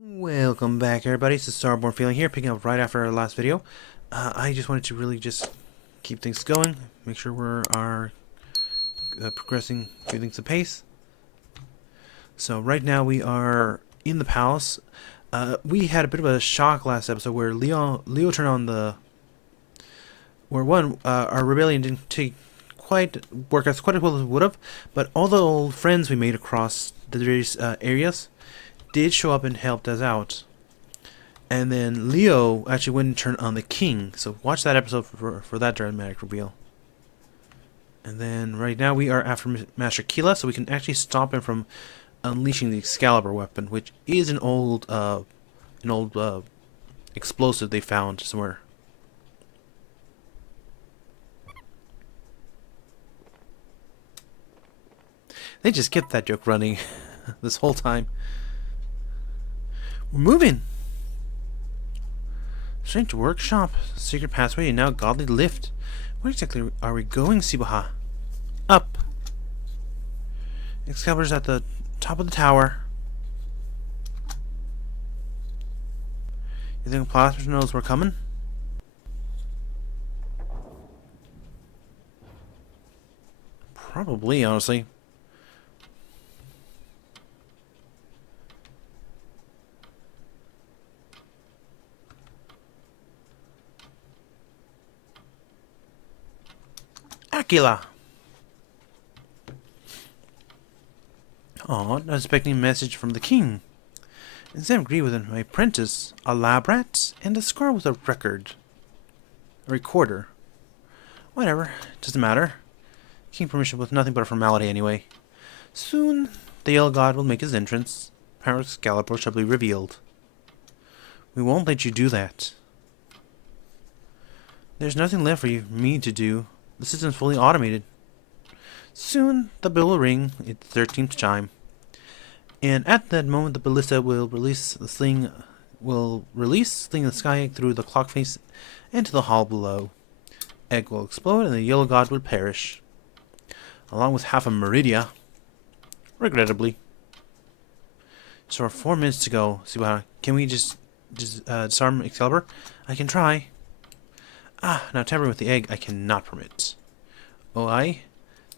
Welcome back, everybody. It's StarBorn Feline here, picking up right after our last video. I just wanted to really just keep things going, make sure we're progressing, keeping things at pace. So right now we are in the palace. We had a bit of a shock last episode where Leo turned on the our rebellion didn't work as quite as well as it would have, but all the old friends we made across the various areas did show up and helped us out. And then Leo actually went and turned on the king. So watch that episode for that dramatic reveal. And then right now we are after Master Keela, so we can actually stop him from unleashing the Excalibur weapon, which is an old explosive they found somewhere. They just kept that joke running this whole time. We're moving! Strange workshop, secret passway, and now godly lift. Where exactly are we going, Sibaha? Up! Excalibur's at the top of the tower. You think Plasma knows we're coming? Probably, honestly. Aquila! Oh, not expecting a message from the king. Instead, I agree with my apprentice, a lab rat, and a scar with a recorder. Whatever, doesn't matter. King permission was nothing but a formality anyway. Soon, the Yellow God will make his entrance. Power Excalibur shall be revealed. We won't let you do that. There's nothing left for me to do. The system's fully automated. Soon, the bell will ring its 13th chime. And at that moment, the ballista will release the sling the sky egg through the clock face into the hall below. Egg will explode and the Yellow God will perish. Along with half of Meridia. Regrettably. So 4 minutes to go. Can we just disarm Excalibur? I can try. Now tampering with the egg I cannot permit. Oh, I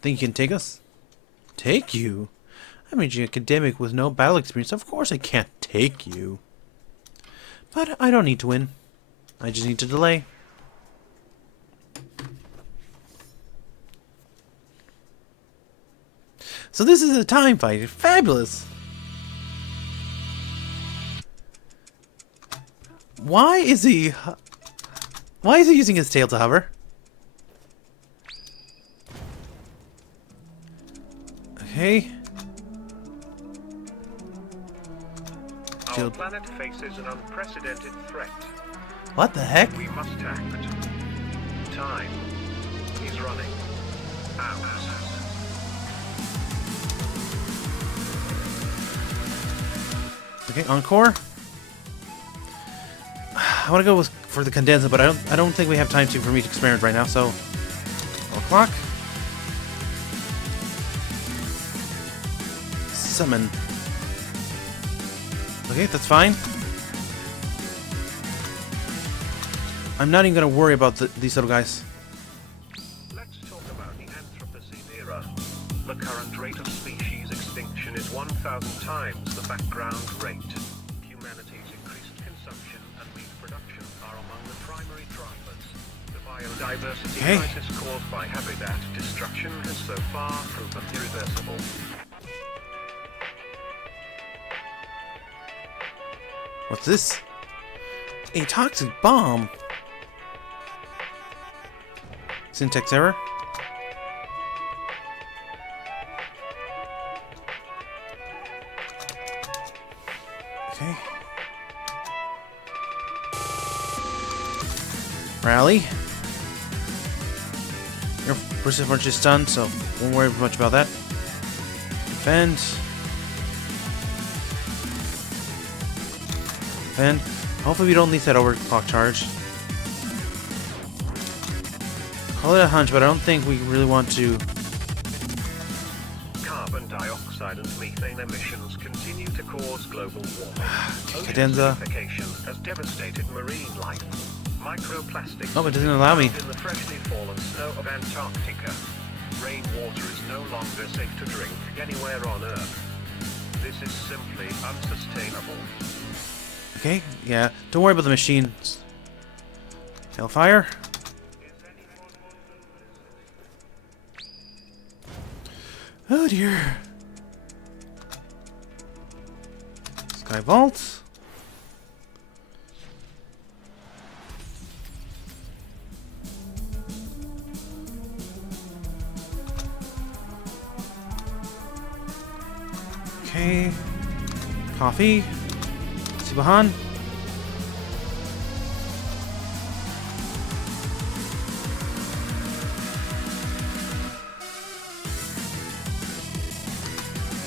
think you can take us? Take you? I'm an academic with no battle experience. Of course I can't take you. But I don't need to win. I just need to delay. So this is a time fight. Fabulous. Why is he using his tail to hover? Okay. Our planet faces an unprecedented threat. What the heck? We must act. Time is running out. Okay, encore. I want to go for the condenser, but I don't think we have time for me to experiment right now. So, 4 o'clock. Summon. Okay, that's fine. I'm not even gonna worry about these little guys. Let's talk about the Anthropocene era. The current rate of species extinction is 1,000 times the background rate. Humanity's increased consumption and meat production are among the primary drivers. The biodiversity crisis caused by habitat destruction has so far proven irreversible. What's this? A toxic bomb. Syntax error. Okay. Rally. Your first punch is done, so won't worry much about that. Defend. And hopefully we don't leave that overclock charge. Call it a hunch, but I don't think we really want to. Carbon dioxide and methane emissions continue to cause global warming. Ocean Cadenza. acidification has devastated marine life. Microplastics Oh, it doesn't allow me. in the freshly fallen snow of Antarctica. Rainwater is no longer safe to drink anywhere on Earth. This is simply unsustainable. Okay, yeah. Don't worry about the machines. Hellfire. Oh dear. Sky Vault. Okay. Coffee. Sibahan.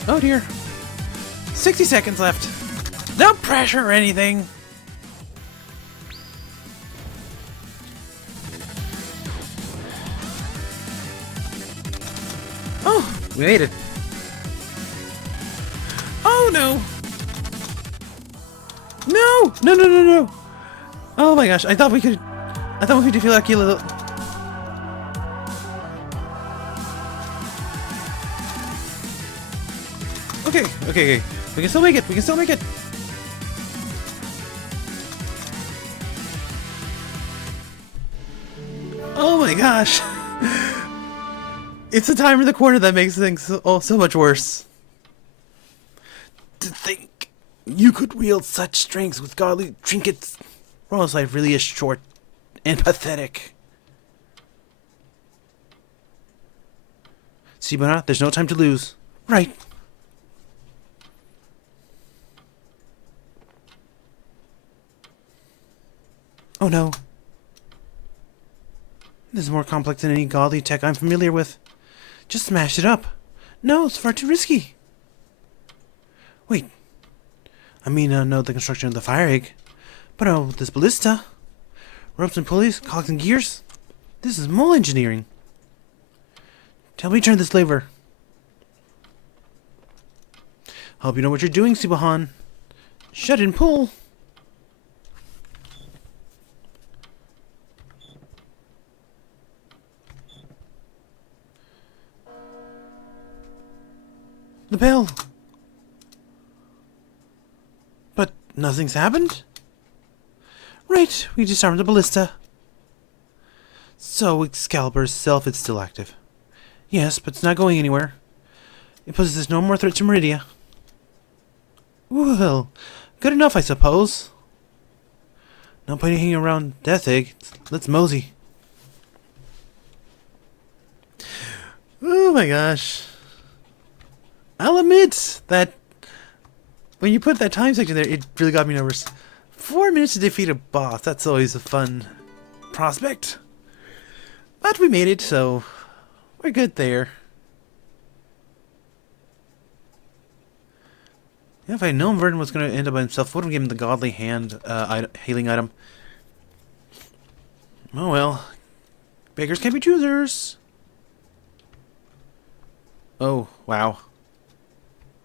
Oh dear. 60 seconds left. No pressure or anything. Oh, we made it. Oh no. No! No, no, no, no. Oh my gosh, I thought we could defeat that kilo. Okay, okay, okay. We can still make it. We can still make it. Oh my gosh. It's the timer in the corner that makes things so much worse. To think you could wield such strengths with godly trinkets. Royal's life really is short and pathetic. Sibana, there's no time to lose. Right. Oh no. This is more complex than any godly tech I'm familiar with. Just smash it up. No, it's far too risky. Wait. I mean, no, the construction of the fire egg. But this ballista. Ropes and pulleys, cogs and gears. This is mole engineering. Tell me to turn this lever. Hope you know what you're doing, Sibahan. Shut and pull. The bell. But nothing's happened? Right, we disarmed the ballista. So Excalibur itself is still active. Yes, but it's not going anywhere. It poses no more threat to Meridia. Well, good enough, I suppose. No point in hanging around Death Egg. Let's mosey. Oh my gosh. I'll admit that when you put that time section there, it really got me nervous. 4 minutes to defeat a boss, that's always a fun prospect. But we made it, so we're good there. Yeah, if I had known Verdun was going to end up by himself, I would have given him the godly hand healing item. Oh well. Beggars can't be choosers. Oh, wow.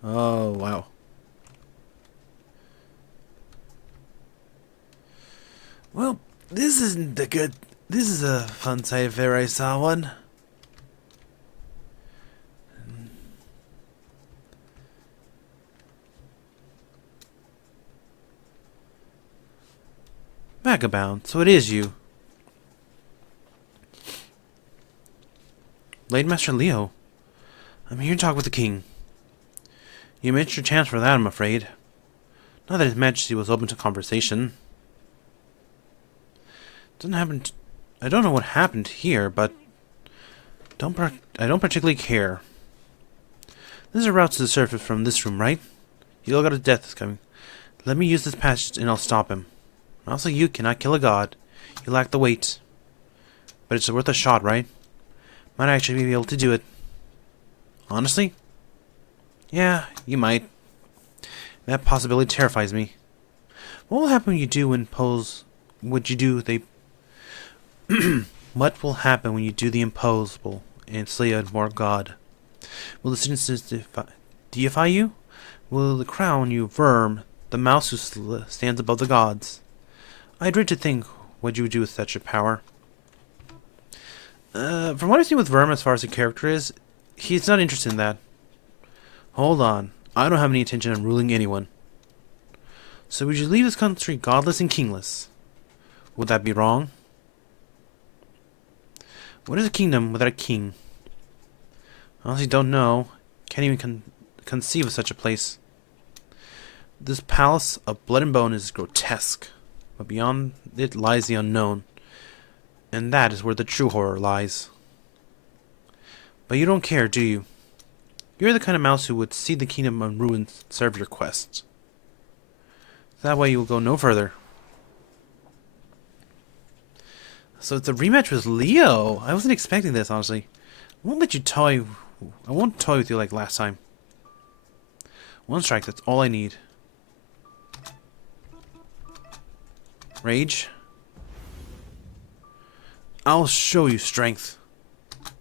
Oh, wow. Well, this isn't a good... This is a fun sight if ever I saw one. Vagabond, so it is you. Blade Master Leo. I'm here to talk with the king. You missed your chance for that, I'm afraid. Not that His Majesty was open to conversation. I don't know what happened here, but I don't particularly care. There's a route to the surface from this room, right? You all got a death is coming. Let me use this passage and I'll stop him. Also, you cannot kill a god. You lack the weight. But it's worth a shot, right? Might actually be able to do it. Honestly? Yeah, you might. That possibility terrifies me. What will happen when you do what will happen when you do the impossible and slay a more god? Will the citizens deify you? will crown you Verm, the mouse who stands above the gods. I dread to think what you would do with such a power. From what I've seen with Verm as far as the character is, he's not interested in that. Hold on. I don't have any intention on ruling anyone. So we should leave this country godless and kingless. Would that be wrong? What is a kingdom without a king? I honestly don't know. Can't even conceive of such a place. This palace of blood and bone is grotesque, but beyond it lies the unknown. And that is where the true horror lies. But you don't care, do you? You're the kind of mouse who would see the kingdom on ruins serve your quest. That way you will go no further. So it's a rematch with Leo. I wasn't expecting this, honestly. I won't let you toy. I won't toy with you like last time. One strike, that's all I need. Rage. I'll show you strength.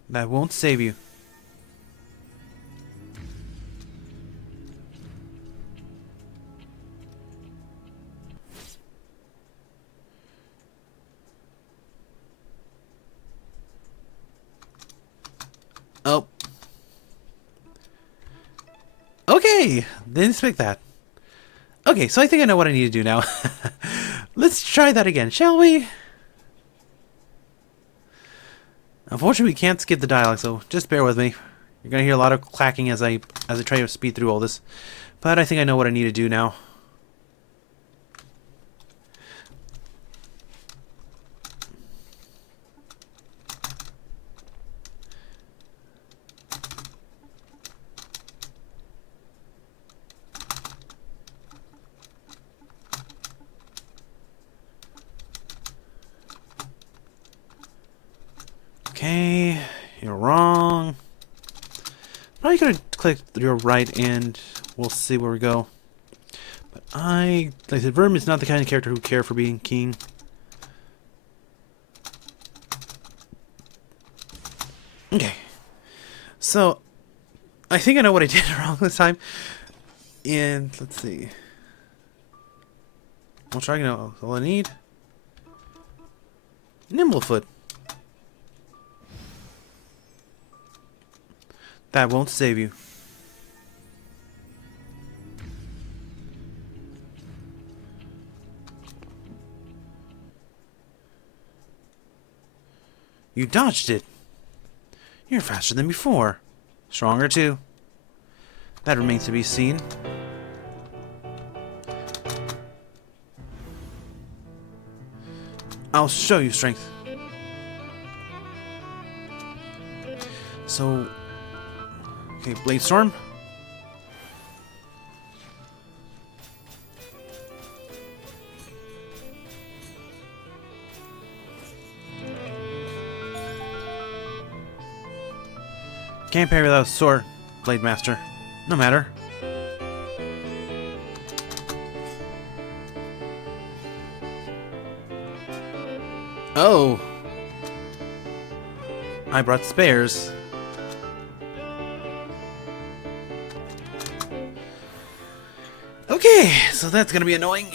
That won't save you. Oh. Okay, didn't expect that. Okay, so I think I know what I need to do now. Let's try that again, shall we? Unfortunately, we can't skip the dialogue, so just bear with me. You're gonna hear a lot of clacking as I try to speed through all this. But I think I know what I need to do now. Okay, you're wrong. Probably gonna click your right and we'll see where we go. But like I said, Verm is not the kind of character who care for being king. Okay. So, I think I know what I did wrong this time. And, let's see. I'll try to know all I need. Nimblefoot. That won't save you. You dodged it. You're faster than before. Stronger too. That remains to be seen. I'll show you strength. So... Okay, Blade Storm. Can't parry without a sword, Blade Master. No matter. Oh! I brought spares. Okay, so that's gonna be annoying.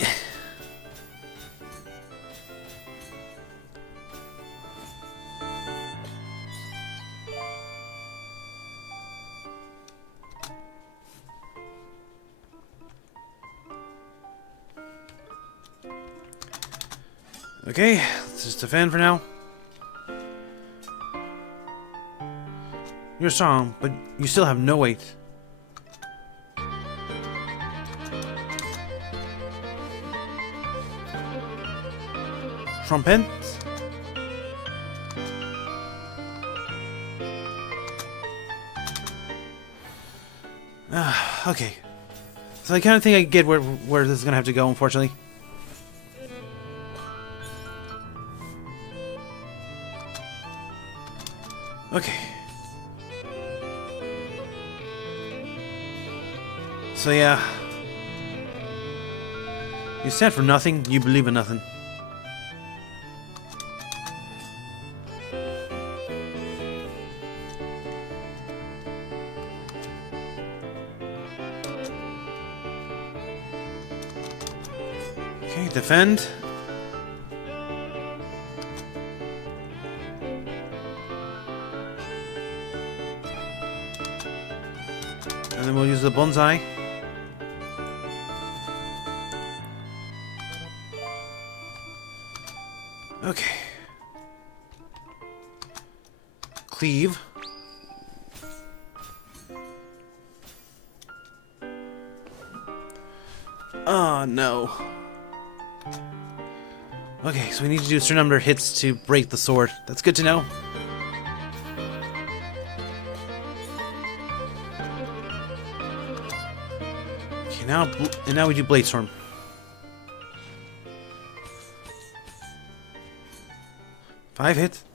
Okay, let's just defend for now. You're strong, but you still have no weight. Trumpet. Okay. So I kind of think I get where this is gonna have to go, unfortunately. Okay. So yeah. You stand for nothing, you believe in nothing. Okay, defend. And then we'll use the bonsai. Okay. Cleave. Oh no. Okay, so we need to do a certain number of hits to break the sword. That's good to know. Okay, now we do Blade Storm. Five hits.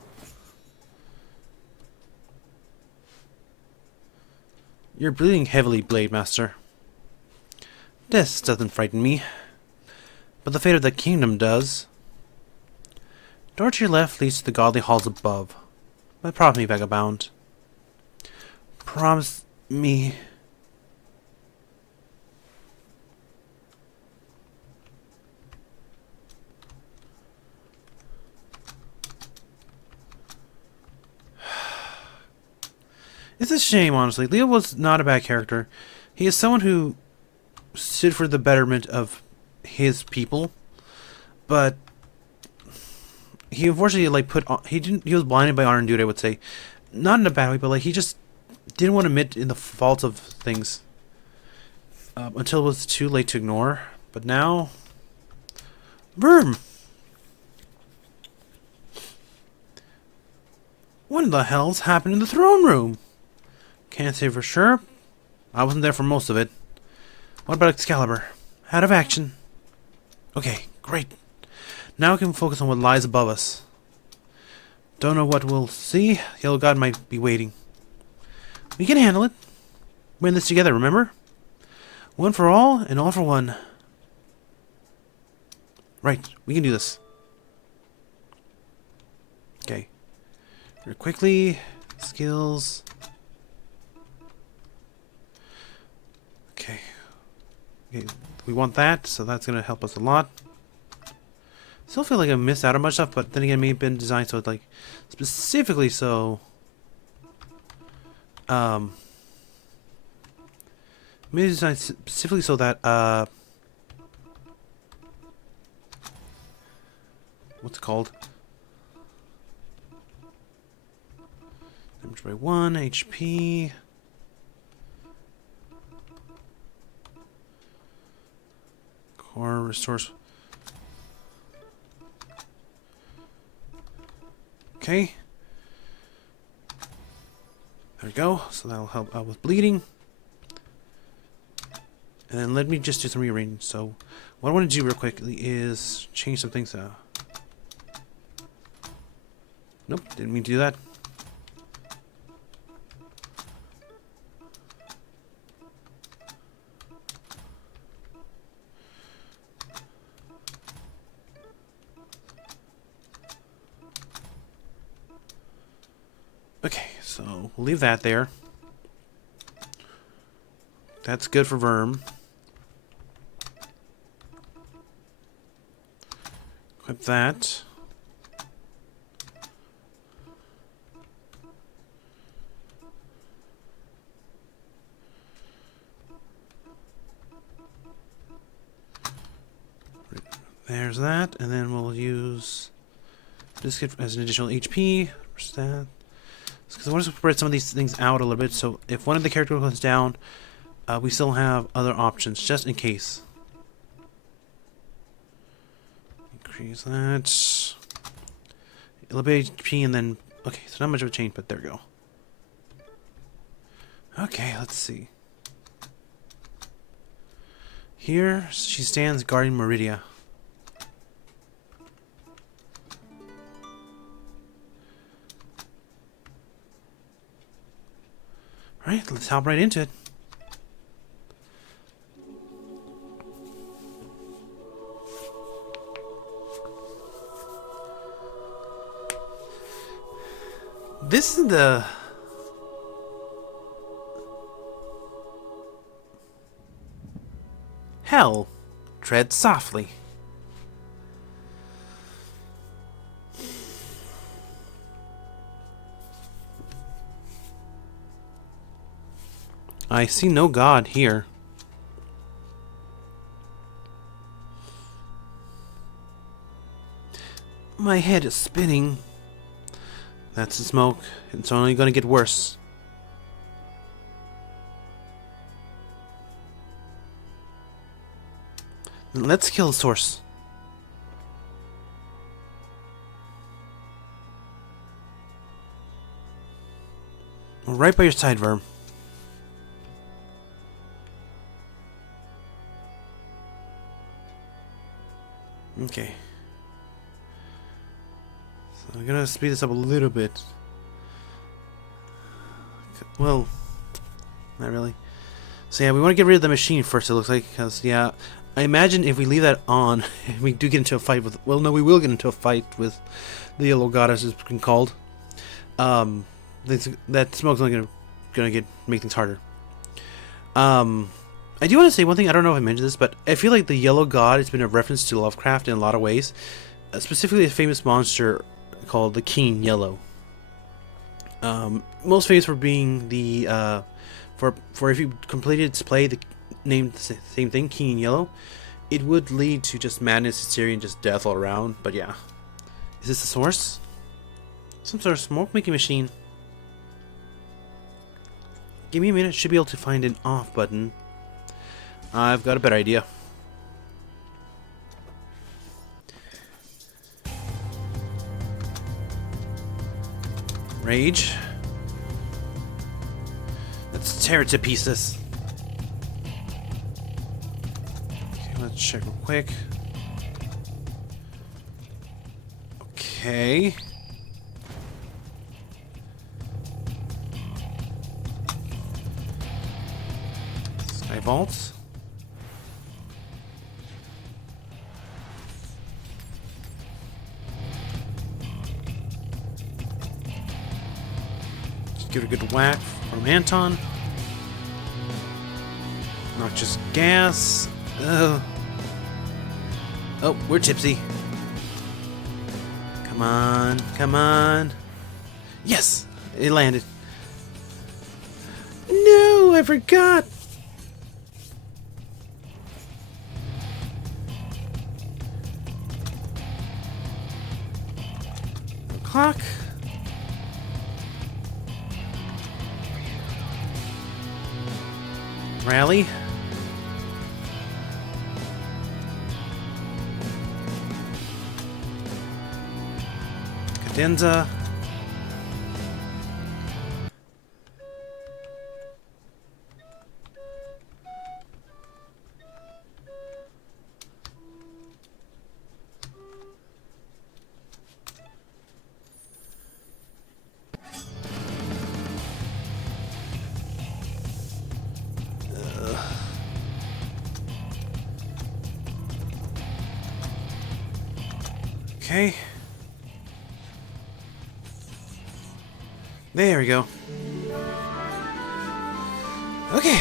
You're bleeding heavily, Blade Master. This doesn't frighten me, but the fate of the kingdom does. Door to your left leads to the godly halls above. But promise me, vagabond. Promise me. It's a shame, honestly. Leo was not a bad character. He is someone who stood for the betterment of his people, but he unfortunately he was blinded by honor and duty, I would say. Not in a bad way, but like he just didn't want to admit in the faults of things until it was too late to ignore. But now, Verm. What in the hell's happened in the throne room? Can't say for sure. I wasn't there for most of it. What about Excalibur? Out of action. Okay, great. Now we can focus on what lies above us. Don't know what we'll see. Yellow God might be waiting. We can handle it. We're in this together, remember? One for all, and all for one. Right, we can do this. Okay. Very quickly. Skills. Okay. Okay, we want that, so that's going to help us a lot. Still feel like I missed out on much stuff, but then again, it may have been designed so it's like specifically so. Maybe designed specifically so that what's it called? Damage by 1 HP. Core restores. Okay. There we go. So that'll help out with bleeding. And then let me just do some rearranging. So what I want to do real quickly is change some things out. Nope, didn't mean to do that. Okay, so we'll leave that there. That's good for Verm. Equip that. There's that, and then we'll use this as an additional HP. Because I want to spread some of these things out a little bit, so if one of the characters goes down, we still have other options, just in case. Increase that. A little bit of HP, and then... Okay, so not much of a change, but there we go. Okay, let's see. Here, she stands guarding Meridia. Alright, let's hop right into it. This is the... Hell, tread softly. I see no god here. My head is spinning. That's the smoke. It's only gonna get worse. Let's kill the source. We're right by your side, Verm. Okay. So I'm gonna speed this up a little bit. Well, not really. So yeah, we want to get rid of the machine first, it looks like, because, yeah, I imagine if we leave that on, we do get into a fight with, well, no, we will get into a fight with the Yellow Goddess, as it's been called. That smoke's only gonna make things harder. I do want to say one thing, I don't know if I mentioned this, but I feel like the Yellow God has been a reference to Lovecraft in a lot of ways. Specifically a famous monster called the Keen Yellow. Most famous for being the, for if you completed its play, the named the same thing, Keen Yellow, it would lead to just madness, hysteria, and just death all around, but yeah. Is this the source? Some sort of smoke-making machine. Give me a minute, should be able to find an off button. I've got a better idea. Rage. Let's tear it to pieces. Okay, let's check real quick. Okay. Sky vaults. Give it a good whack from Anton. Noxious gas. Oh, we're tipsy. Come on, come on. Yes, it landed. No, I forgot. Clock. Rally. Cadenza. Okay. There we go. Okay.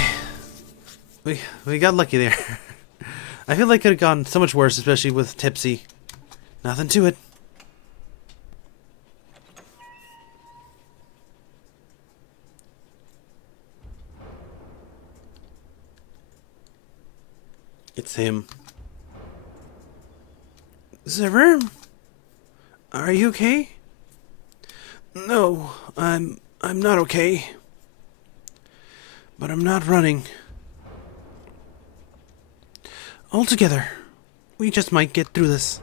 We got lucky there. I feel like it could have gone so much worse, especially with Tipsy. Nothing to it. It's him. Zerm? Are you okay? No, I'm not okay. But I'm not running. All together, we just might get through this.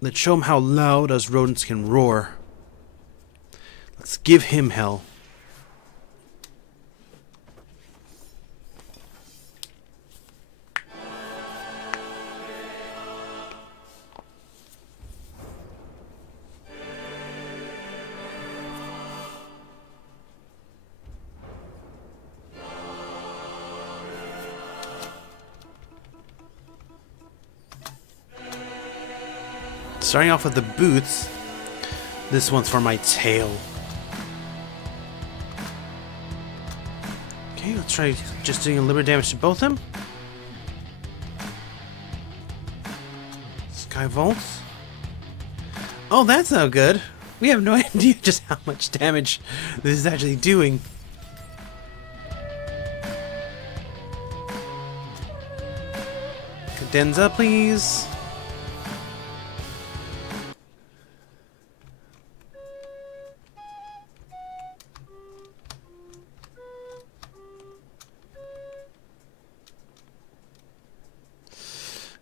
Let's show him how loud us rodents can roar. Let's give him hell. Starting off with the boots, this one's for my tail. Okay, let's try just doing a little bit of damage to both of them. Sky Vaults. Oh, that's no good. We have no idea just how much damage this is actually doing. Cadenza, please.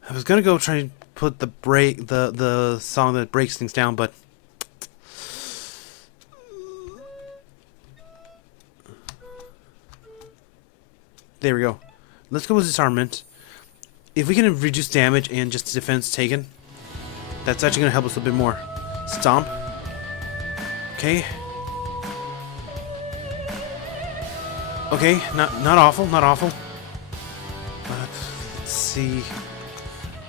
I was gonna go try and put the song that breaks things down, but there we go. Let's go with disarmament. If we can reduce damage and just defense taken, that's actually gonna help us a bit more. Stomp. Okay. Okay, not awful, not awful. But let's see.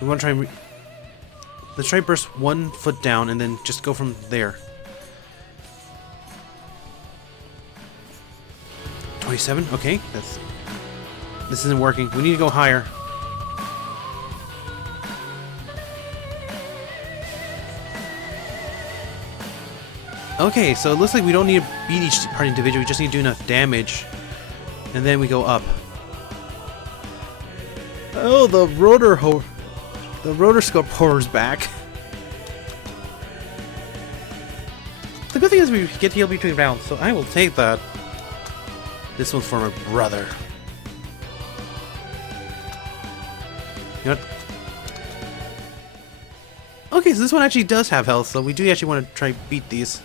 We want to try and let's try burst 1 foot down and then just go from there. 27. Okay, this isn't working. We need to go higher. Okay, so it looks like we don't need to beat each part individually. We just need to do enough damage, and then we go up. Oh, the rotor scope horror's back. The good thing is we get to heal between rounds, so I will take that. This one's for my brother. You know what? Okay, so this one actually does have health, so we do actually want to try beat these.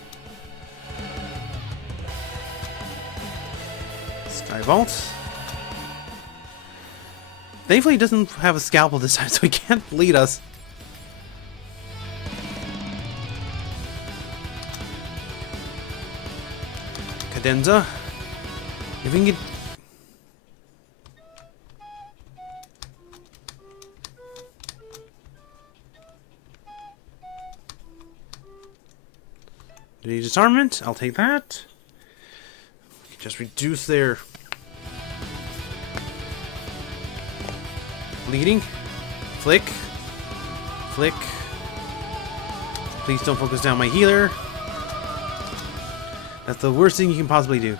Sky Vault. Thankfully, he doesn't have a scalpel this time, so he can't bleed us. Cadenza. If we can get... The disarmament, I'll take that. Just reduce their bleeding. Flick. Flick. Please don't focus down my healer. That's the worst thing you can possibly do.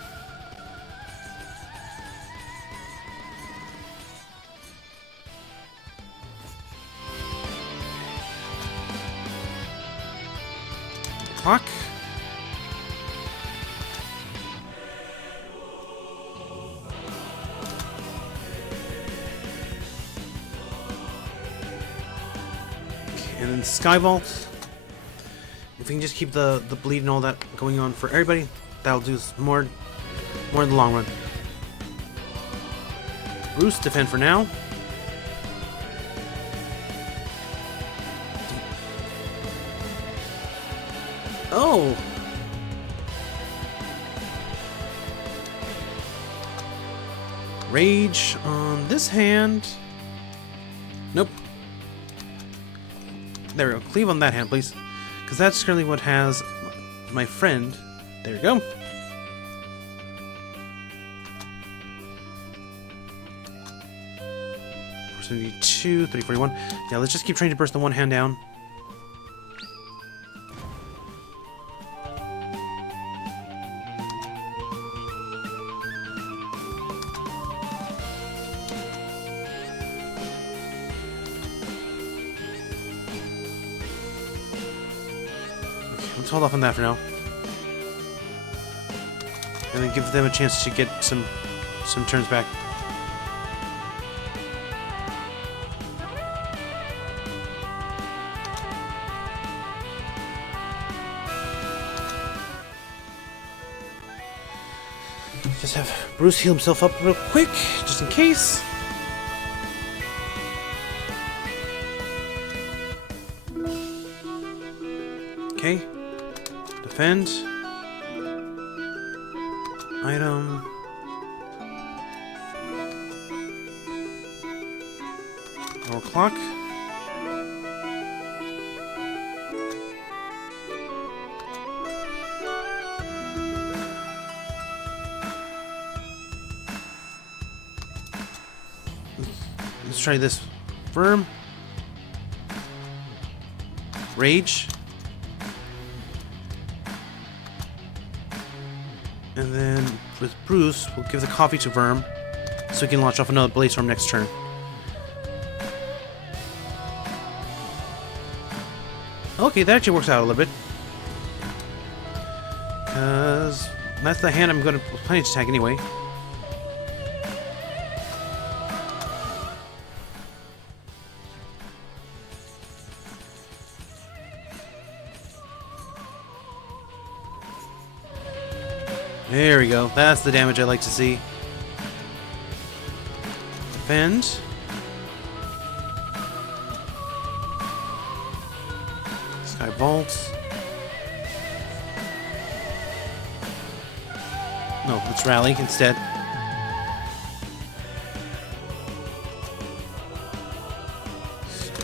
Clock. And then Sky Vault. If we can just keep the bleed and all that going on for everybody, that'll do more in the long run. Bruce, defend for now. Oh! Rage on this hand. Nope. There we go. Cleave on that hand, please. Because that's currently what has my friend. There we go. Opportunity 2, 341. Yeah, let's just keep trying to burst the one hand down. Let's hold off on that for now. And then give them a chance to get some turns back. Just have Bruce heal himself up real quick, just in case. Okay. Defend. Item. More clock. Let's try this. Firm. Rage. And then with Bruce, we'll give the coffee to Verm so he can launch off another Blaze Storm next turn. Okay, that actually works out a little bit. Because that's the hand I'm going to plan to attack anyway. There we go. That's the damage I like to see. Defend. Sky Vault. No, let's rally instead.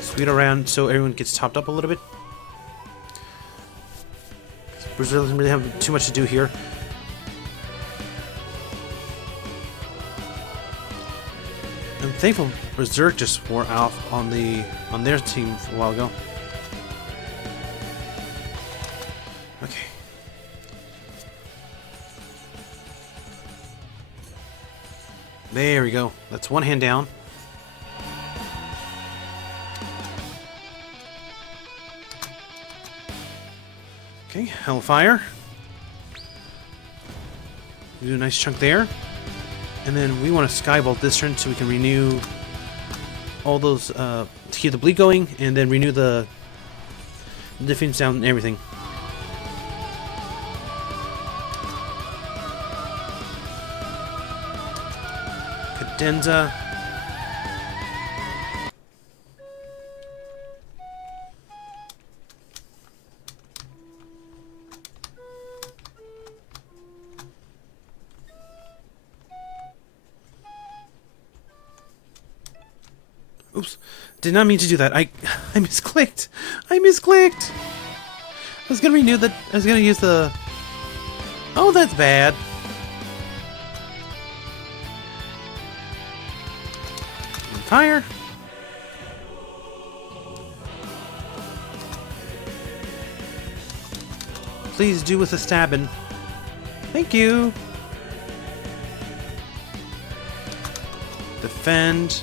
Speed around so everyone gets topped up a little bit. Brazil doesn't really have too much to do here. I'm thankful Berserk just wore off on their team a while ago. Okay. There we go. That's one hand down. Okay, Hellfire. Do a nice chunk there. And then we want to Skybolt this turn so we can renew all those, to keep the bleed going, and then renew the defense down and everything. Cadenza. Oops. Did not mean to do that. I misclicked. I misclicked. I was gonna renew the... I was gonna use the... Oh, that's bad. Fire. Please do with a stabbing. Thank you. Defend.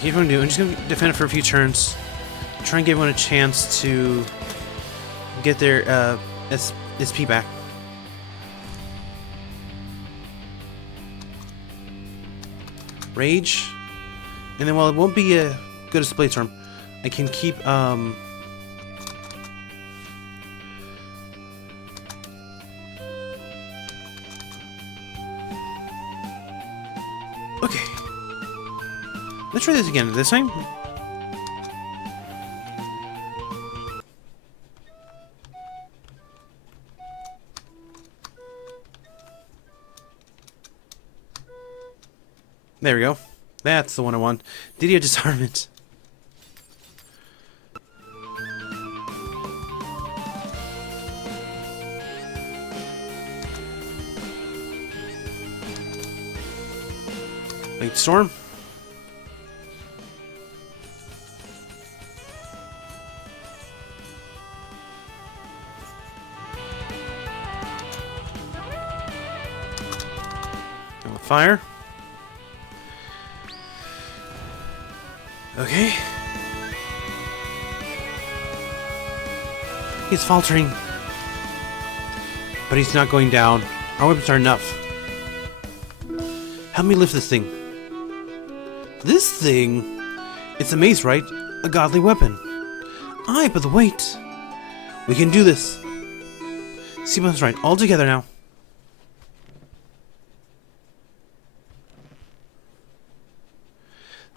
Here's what I'm doing. I'm just going to defend it for a few turns. Try and give everyone a chance to get their SP back. Rage. And then while it won't be a good as Blade Storm, I can keep okay. Let's try this again. This time. There we go. That's the one I want. Darya Disarmament. Late Storm. Fire. Okay. He's faltering. But he's not going down. Our weapons are enough. Help me lift this thing. This thing? It's a mace, right? A godly weapon. Aye, but the weight. We can do this. Simon's right. All together now.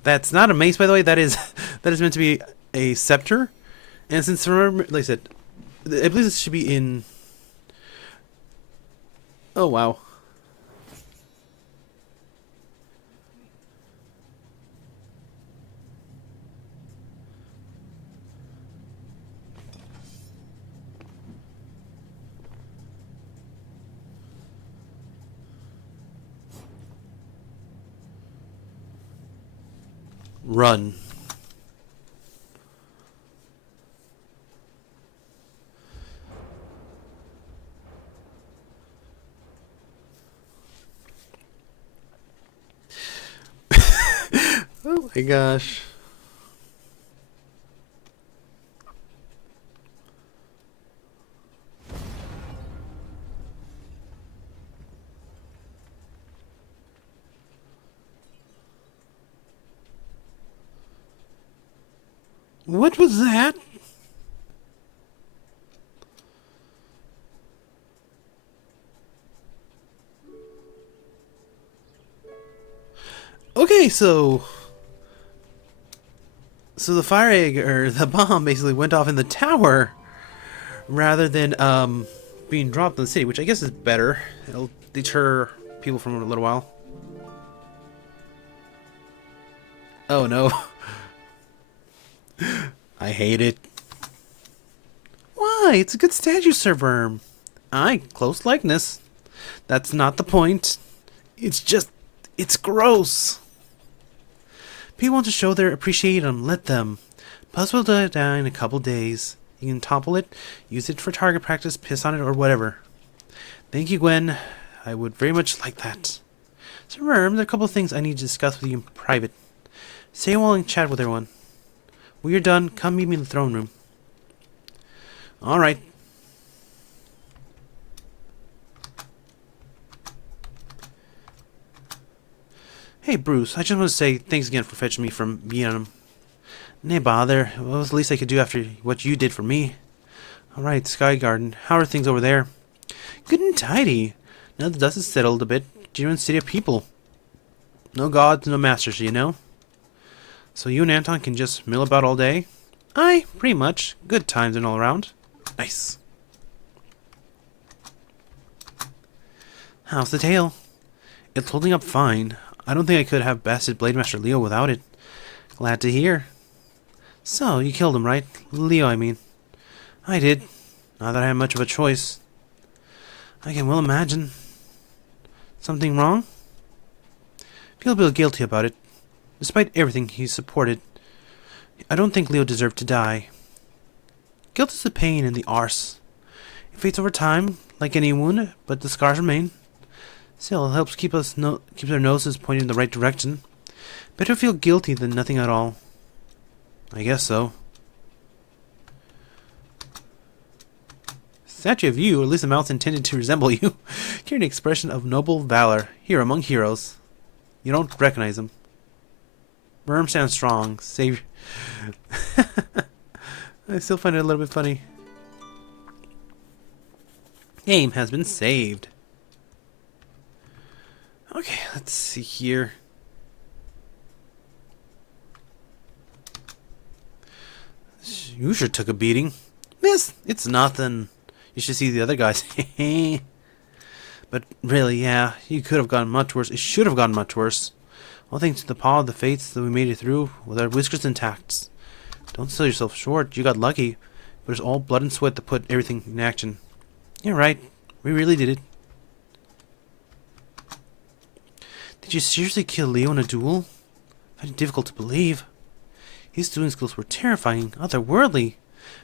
That's not a mace, by the way. That is meant to be a scepter. And since, remember, like I said, I believe this should be in... Oh, wow. Run. my gosh. What was that? Okay, so the fire egg or the bomb basically went off in the tower rather than being dropped in the city, which I guess is better. It'll deter people from a little while. Oh no. I hate it. Why? It's a good statue, Sir Worm. Aye, close likeness. That's not the point. It's gross. People want to show their appreciation, let them. Buzz will die in a couple days. You can topple it, use it for target practice, piss on it, or whatever. Thank you, Gwen. I would very much like that. Sir Worm, there are a couple of things I need to discuss with you in private. Stay a while and chat with everyone. When you're done, come meet me in the throne room. Alright. Hey, Bruce, I just want to say thanks again for fetching me from Vietnam. Nay bother, it was the least I could do after what you did for me. Alright, Sky Garden, how are things over there? Good and tidy. Now the dust has settled a bit, genuine city of people. No gods, no masters, you know? So you and Anton can just mill about all day? Aye, pretty much. Good times and all around. Nice. How's the tail? It's holding up fine. I don't think I could have bested Blade Master Leo without it. Glad to hear. So, you killed him, right? Leo, I mean. I did. Not that I had much of a choice. I can well imagine. Something wrong? Feel a bit guilty about it. Despite everything he supported, I don't think Leo deserved to die. Guilt is the pain and the arse. It fades over time, like any wound, but the scars remain. Still, it helps keep our noses pointing in the right direction. Better feel guilty than nothing at all. I guess so. Statue of you, or at least a mouth intended to resemble you, carry an expression of noble valor, here among heroes. You don't recognize him. Worm stands strong. Save. I still find it a little bit funny. Game has been saved. Okay, let's see here. You sure took a beating. Miss, it's nothing. You should see the other guys. But really, yeah, you could have gotten much worse. It should have gotten much worse. All thanks to the paw of the fates that we made it through with our whiskers intact. Don't sell yourself short. You got lucky. But it's all blood and sweat that put everything in action. You're right. We really did it. Did you seriously kill Leo in a duel? I find it difficult to believe. His dueling skills were terrifying, otherworldly.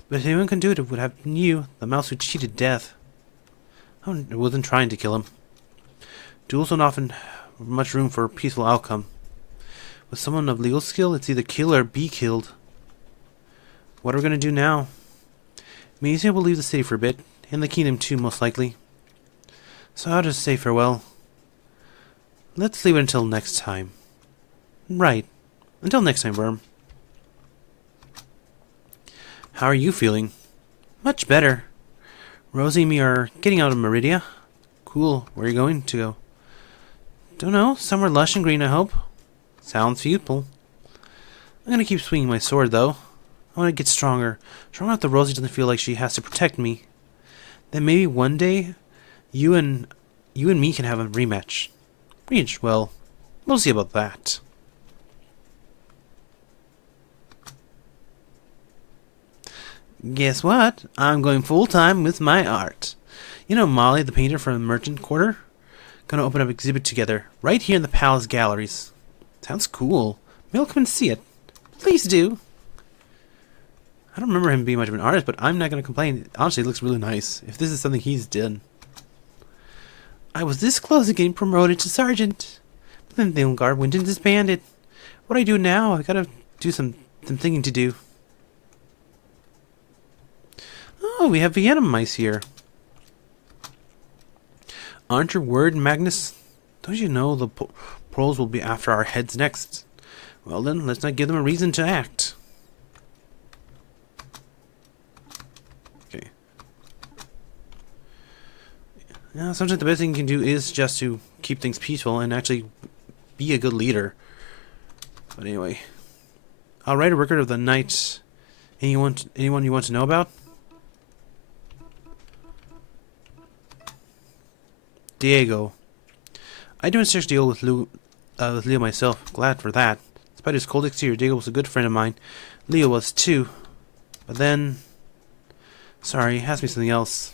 But if anyone can do it, it would have been you, the mouse who cheated death. I wasn't trying to kill him. Duels don't often have much room for a peaceful outcome. With someone of legal skill, it's either kill or be killed. What are we going to do now? Maisie will leave the city for a bit, and the kingdom too, most likely. So I'll just say farewell. Let's leave it until next time. Right. Until next time, Worm. How are you feeling? Much better. Rosie and me are getting out of Meridia. Cool. Where are you going to go? Don't know. Somewhere lush and green, I hope. Sounds futile. I'm gonna keep swinging my sword, though. I want to get stronger. Strong enough that Rosie doesn't feel like she has to protect me. Then maybe one day, you and me can have a rematch. Well, we'll see about that. Guess what? I'm going full-time with my art. You know Molly, the painter from the Merchant Quarter? Gonna open up an exhibit together, right here in the Palace Galleries. Sounds cool. Maybe I'll come and see it. Please do. I don't remember him being much of an artist, but I'm not gonna complain. Honestly, it looks really nice. If this is something he's done. I was this close to getting promoted to sergeant. But then the Guard went and disbanded. What do I do now? I gotta do some thinking to do. Oh, we have Vienna mice here. Aren't your word, Magnus? Don't you know the Poles will be after our heads next? Well then, let's not give them a reason to act. Okay. Yeah, sometimes the best thing you can do is just to keep things peaceful and actually be a good leader. But anyway, I'll write a record of the night. Anyone you want to know about? Diego. I do a search deal with Leo myself. Glad for that. Despite his cold exterior, Diego was a good friend of mine. Leo was too. But then... Sorry, ask me something else.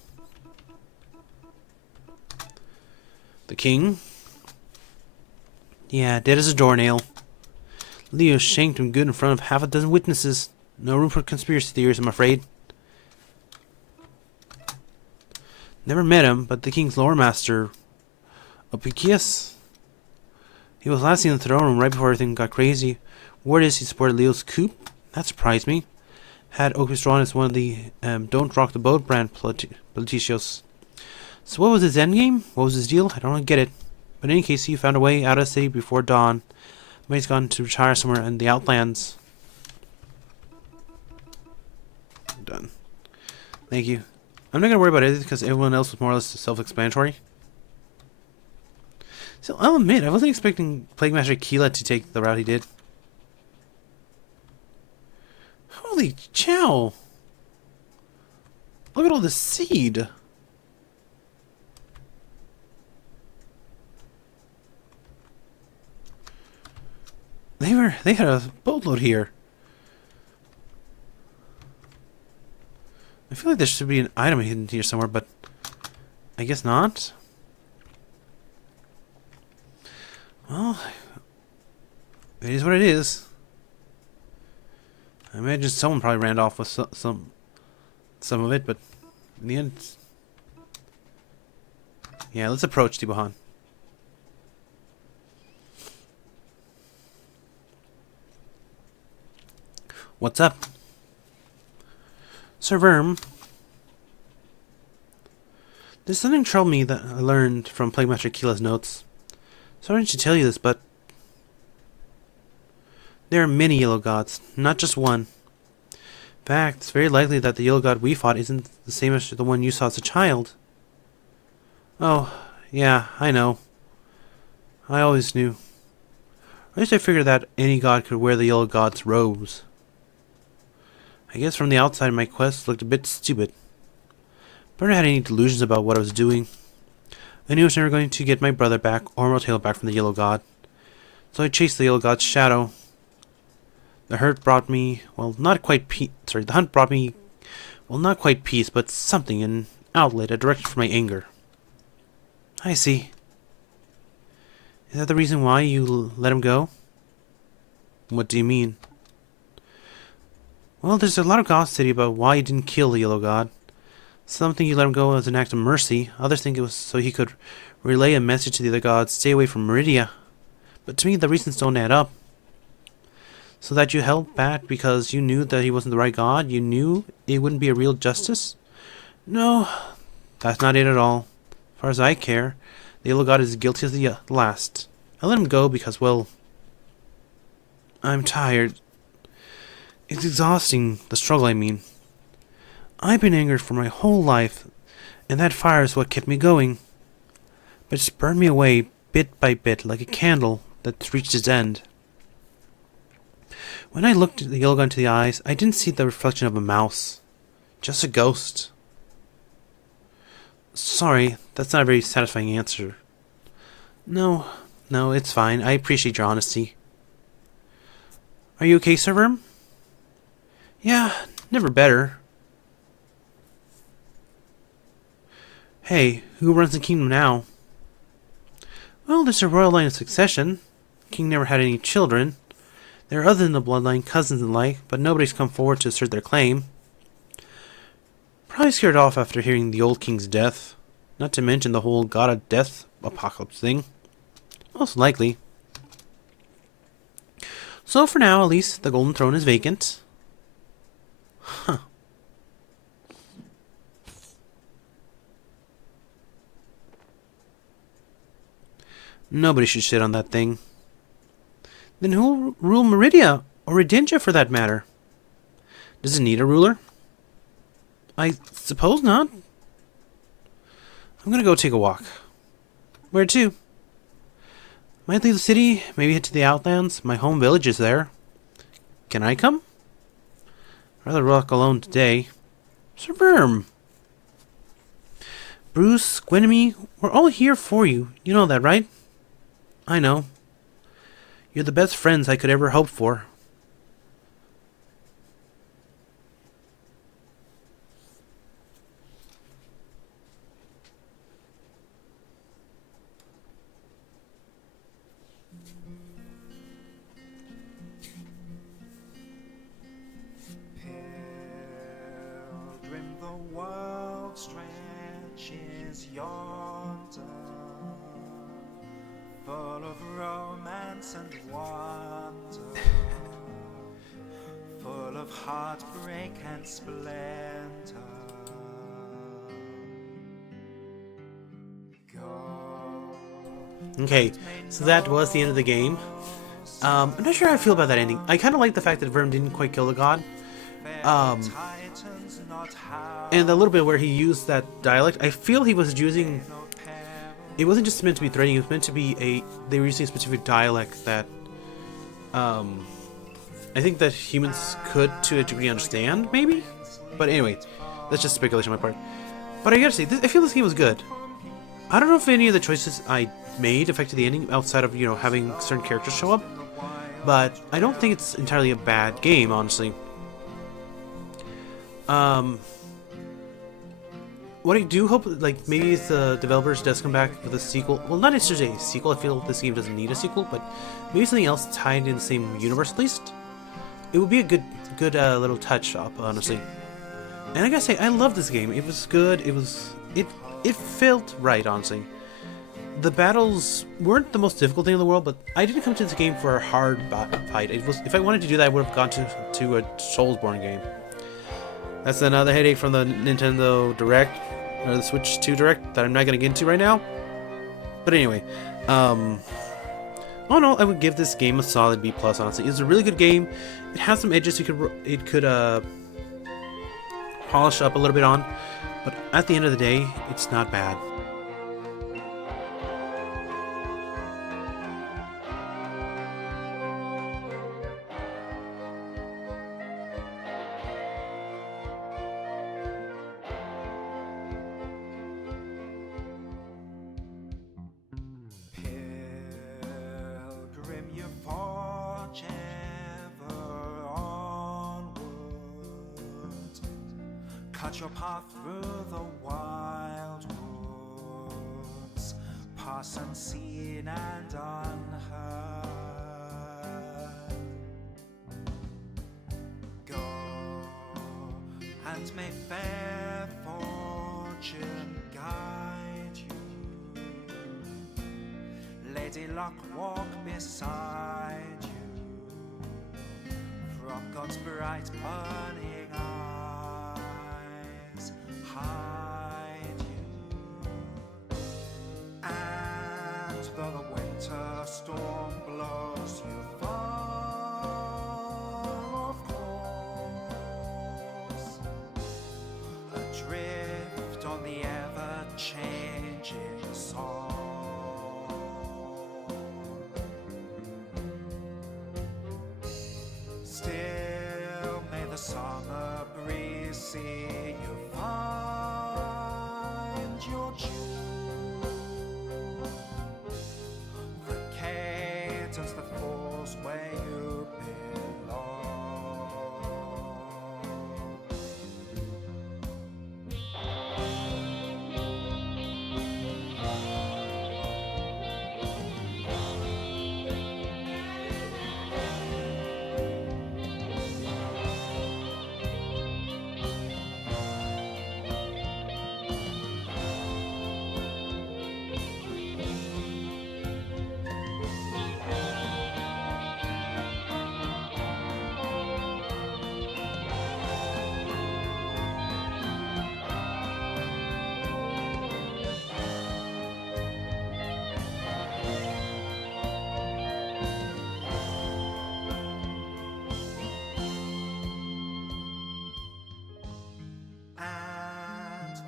The king? Yeah, dead as a doornail. Leo shanked him good in front of half a dozen witnesses. No room for conspiracy theories, I'm afraid. Never met him, but the king's lore master, Opicius. He was last seen in the throne room right before everything got crazy. Word is he supported Leo's coup. That surprised me. Had Opus drawn as one of the Don't Rock the Boat brand politicios. So what was his endgame? What was his deal? I don't get it. But in any case, he found a way out of the city before dawn. But he's gone to retire somewhere in the outlands. Done. Thank you. I'm not going to worry about it because everyone else was more or less self-explanatory. So I'll admit, I wasn't expecting Plague Master Keela to take the route he did. Holy chow! Look at all this seed! They had a boatload here. I feel like there should be an item hidden here somewhere, but I guess not. Well, it is what it is. I imagine someone probably ran off with some of it, but in the end, yeah. Let's approach Tibuhan. What's up, Sir Verm? There's something troubled me that I learned from Plague Master Keela's notes. Sorry to tell you this, but there are many yellow gods, not just one. In fact, it's very likely that the yellow god we fought isn't the same as the one you saw as a child. Oh, yeah, I know. I always knew. At least I figured that any god could wear the yellow god's robes. I guess from the outside my quest looked a bit stupid. But I never had any delusions about what I was doing. I knew I was never going to get my brother back or Mortail back from the yellow god. So I chased the yellow god's shadow. The hunt brought me, well, not quite peace, but something, an outlet, a direction for my anger. I see. Is that the reason why you let him go? What do you mean? Well, there's a lot of gossip about why you didn't kill the yellow god. Some think you let him go as an act of mercy. Others think it was so he could relay a message to the other gods, stay away from Meridia. But to me, the reasons don't add up. So that you held back because you knew that he wasn't the right god? You knew it wouldn't be a real justice? No, that's not it at all. As far as I care, the yellow god is guilty as the last. I let him go because, well, I'm tired. It's exhausting, the struggle I mean. I've been angered for my whole life, and that fire is what kept me going. But it's burned me away bit by bit like a candle that's reached its end. When I looked at the yellow god into the eyes, I didn't see the reflection of a mouse. Just a ghost. Sorry, that's not a very satisfying answer. No, it's fine. I appreciate your honesty. Are you okay, Sir Verm? Yeah, never better. Hey, who runs the kingdom now? Well, there's a royal line of succession. The king never had any children. There are other than the bloodline, cousins and like, but nobody's come forward to assert their claim. Probably scared off after hearing the old king's death. Not to mention the whole god of death apocalypse thing. Most likely. So for now, at least, the Golden Throne is vacant. Huh. Nobody should sit on that thing. Then who'll rule Meridia? Or Redentia, for that matter? Does it need a ruler? I suppose not. I'm gonna go take a walk. Where to? Might leave the city, maybe head to the Outlands. My home village is there. Can I come? Rather walk alone today. Sir Verm. Bruce, Gwenemy, we're all here for you. You know that, right? I know. You're the best friends I could ever hope for. Pilgrim, the world stretches yonder, full of romance and wonder, full of heartbreak and splendor. Go. Okay, so that was the end of the game. I'm not sure how I feel about that ending. I kind of like the fact that Verm didn't quite kill the god. And a little bit where he used that dialect, I feel he was using... It wasn't just meant to be threatening, it was meant to be a... They were using a specific dialect that... I think that humans could, to a degree, understand, maybe? But anyway, that's just speculation on my part. But I gotta say, I feel this game was good. I don't know if any of the choices I made affected the ending, outside of, you know, having certain characters show up. But I don't think it's entirely a bad game, honestly. What I do hope, like, maybe if the developers does come back with a sequel, well, not necessarily a sequel, I feel this game doesn't need a sequel, but maybe something else tied in the same universe at least. It would be a good little touch up, honestly. And I gotta say, I love this game. It was good. It felt right, honestly. The battles weren't the most difficult thing in the world, but I didn't come to this game for a hard fight. It was, if I wanted to do that, I would have gone to a StarBorn game. That's another headache from the Nintendo Direct, or the Switch 2 Direct, that I'm not going to get into right now. But anyway, all in all, I would give this game a solid B+, honestly. It's a really good game. It has some edges it could polish up a little bit on, but at the end of the day, it's not bad. Pilgrim, you forge ever onward. Cut your path through the wild woods, pass unseen and unheard. Go, and may fair fortune guide you. Lady Luck walk beside you, from God's bright burning eyes hide you. And though the winter storm blows you far, of course, adrift on the ever-changing song. Still may the summer breeze see you find your tune, the cadence that falls where you belong.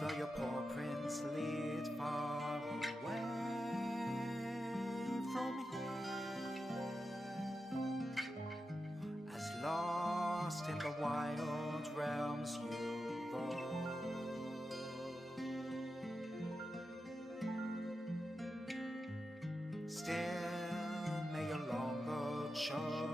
though your paw prints lead far away from here, as lost in the wild realms you roam. Still may your longboat show